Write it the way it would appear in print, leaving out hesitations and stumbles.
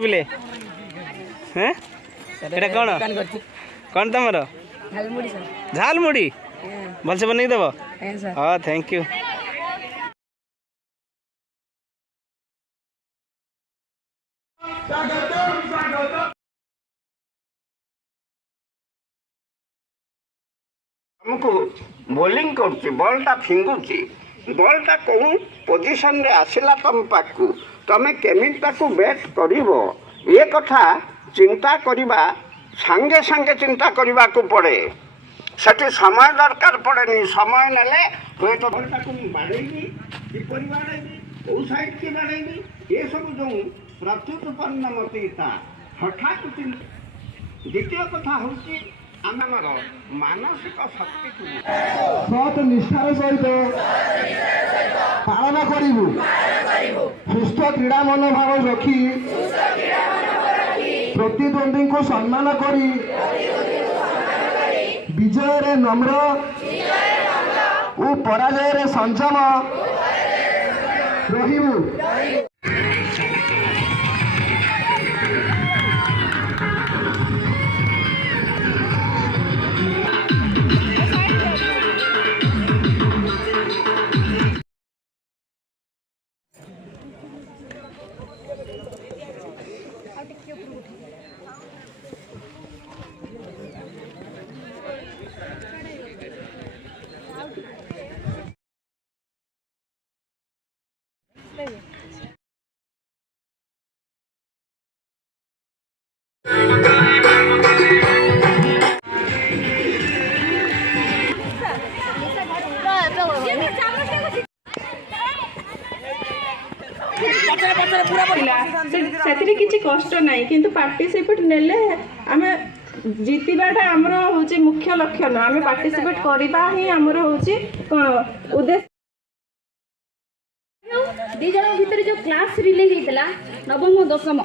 बिले हैं एटा कौन तुम झाल मुड़ी भलसे बन देव हाँ थैंक यू। हमको बोलिंग कर बॉलटा फिंगुची बॉलटा कौन पोजिशन रे आसला तुम पाकू तमें केमिताकू बैट करिवो ये कथा चिंता करिबा संगे संगे चिंता करने को पड़े सेठी समय दरकार पड़ेनी समय नेले हुए तो बॉलटा को बाड़ेबी किपरि बाड़ेबी कौ साइड के बाड़ेबी ये सब जो प्रत्युत परिणामता हठात द्वितीय कथा हूँ आमर मानसिक शक्ति को सत निष्ठार सहित पालन करूँ सुस्थ क्रीड़ा मनोभाव रखी प्रतिद्वंदी को सम्मान करी विजय रे नम्र और पराजय रे संयम रहिबु। से किसी कष्ट नहीं किंतु पार्टिसिपेट नेले आमे जीतवाटा आमर हूँ मुख्य लक्ष्य न आम पार्टिसिपेट करवा ही आमर हूँ कौन उद्देश्य। दी जन भितर जो क्लास रिलीज होता नवम और दशम